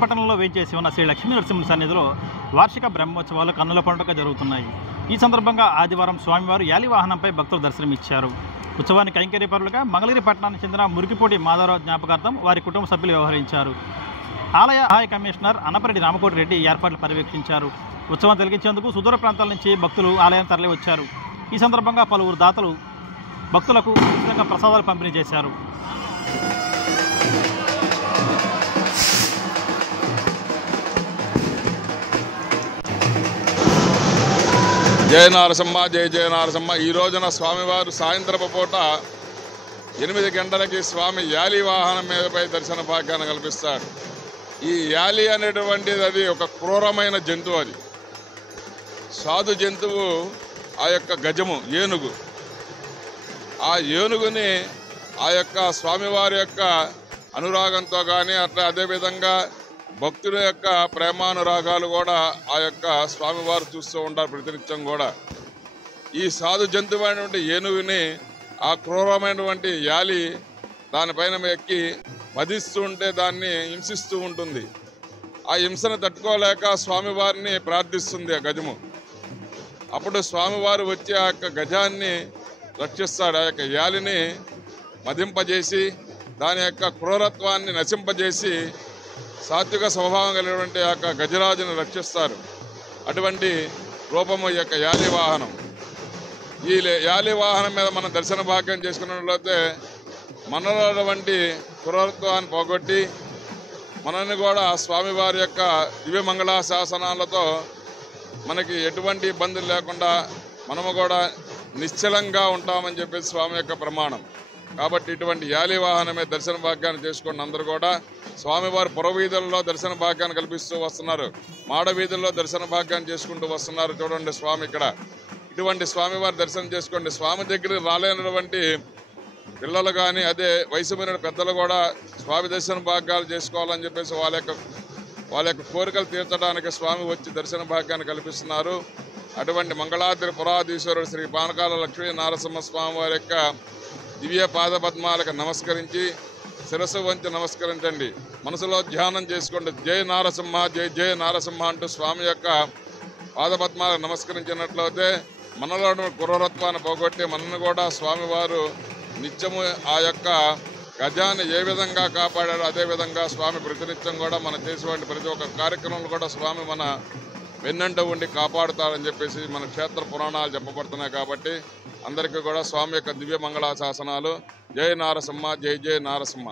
పట్టణంలో వేంచేసి ఉన్న శ్రీ లక్ష్మీ నరసింహ సన్నిధిలో వార్షిక బ్రహ్మోత్సవాలు కన్నుల పండుగ జరుగుతున్నాయి. ఈ సందర్భంగా ఆదివారం స్వామివారు యాలి వాహనంపై భక్తులు దర్శనమిచ్చారు. ఉత్సవానికి కైంకర్యపరులుగా మంగళగిరి పట్టణానికి చెందిన మురికిపోటి మాధవరావు జ్ఞాపకార్థం వారి కుటుంబ సభ్యులు వ్యవహరించారు. ఆలయ సహాయ కమిషనర్ అన్నపరెడ్డి రామకోటి రెడ్డి ఏర్పాట్లు పర్యవేక్షించారు. ఉత్సవం తిలకించేందుకు సుదూర ప్రాంతాల నుంచి భక్తులు ఆలయం తరలివచ్చారు. ఈ సందర్భంగా పలువురు దాతలు భక్తులకు ఉచితంగా ప్రసాదాలు పంపిణీ చేశారు. జయ నారసింహ, జయ జయ నారసింహ. ఈ రోజున స్వామివారు సాయంత్రపు పూట 8 గంటలకి స్వామి యాలి వాహనం మీదపై దర్శన భాగ్యాన్ని కల్పిస్తాడు. ఈ యాలి అనేటువంటిది అది ఒక క్రూరమైన జంతువు. అది సాధు జంతువు. ఆ యొక్క గజము ఏనుగు, ఆ ఏనుగుని ఆ యొక్క స్వామివారి యొక్క అనురాగంతో కానీ అట్లా అదేవిధంగా భక్తుల యొక్క ప్రేమానురాగాలు కూడా ఆ యొక్క స్వామివారు చూస్తూ ఉంటారు ప్రతినిత్యం కూడా. ఈ సాధు జంతువైనటువంటి ఏనుగుని ఆ క్రూరమైనటువంటి యాలి దానిపైన ఎక్కి వధిస్తూ ఉంటే దాన్ని హింసిస్తూ ఉంటుంది. ఆ హింసను తట్టుకోలేక స్వామివారిని ప్రార్థిస్తుంది ఆ గజము. అప్పుడు స్వామివారు వచ్చి ఆ యొక్క గజాన్ని రక్షిస్తాడు. ఆ యొక్క యాలిని మదింపజేసి దాని యొక్క క్రూరత్వాన్ని నశింపజేసి సాత్విక స్వభావం కలిగినటువంటి ఆ యొక్క గజరాజును రక్షిస్తారు. అటువంటి రూపము ఈ యొక్క యాలి వాహనం. ఈ యాలి వాహనం మీద మనం దర్శన భాగ్యం చేసుకున్నట్లయితే మనలో వంటి క్రూరత్వాన్ని పోగొట్టి మనల్ని కూడా స్వామివారి యొక్క దివ్య మంగళ శాసనాలతో మనకి ఎటువంటి ఇబ్బందులు లేకుండా మనము కూడా నిశ్చలంగా ఉంటామని చెప్పేసి స్వామి యొక్క ప్రమాణం. కాబట్టి ఇటువంటి యాలి వాహనమే దర్శన భాగ్యాన్ని చేసుకోండి. అందరూ కూడా స్వామివారి పురవీధుల్లో దర్శన భాగ్యాన్ని కల్పిస్తూ వస్తున్నారు. మాడవీధుల్లో దర్శన భాగ్యాన్ని చేసుకుంటూ వస్తున్నారు. చూడండి స్వామి ఇక్కడ. ఇటువంటి స్వామివారి దర్శనం చేసుకోండి. స్వామి దగ్గర రాలేనటువంటి పిల్లలు కానీ అదే వయసు మీద పెద్దలు కూడా స్వామి దర్శన భాగ్యాలు చేసుకోవాలని చెప్పేసి వాళ్ళ యొక్క కోరికలు తీర్చడానికి స్వామి వచ్చి దర్శన భాగ్యాన్ని కల్పిస్తున్నారు. అటువంటి మంగళాద్రి పురాధీశ్వరుడు శ్రీ పానకాల లక్ష్మీ నారసింహ స్వామి వారి యొక్క దివ్య పాదపద్మాలకు నమస్కరించి శిరస్సు వంచి నమస్కరించండి. మనసులో ధ్యానం చేసుకోండి. జయ నారసింహ, జయ జయ నారసింహ అంటూ స్వామి యొక్క పాదపద్మాలకు నమస్కరించినట్లయితే మనలో క్రూరత్వాన్ని పోగొట్టి మనల్ని కూడా స్వామివారు నిత్యము ఆ యొక్క గజాన్ని ఏ విధంగా కాపాడారో అదేవిధంగా స్వామి ప్రతినిత్యం కూడా మనం చేసేటువంటి ప్రతి ఒక్క కార్యక్రమంలో కూడా స్వామి మన వెన్నంట ఉండి కాపాడుతారని చెప్పేసి మన క్షేత్ర పురాణాలు చెప్పబడుతున్నాయి. కాబట్టి అందరికీ కూడా స్వామి యొక్క దివ్య మంగళ శాసనాలు. జయ నారసింహ, జయ జయ నారసింహ.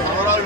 మనోరాలు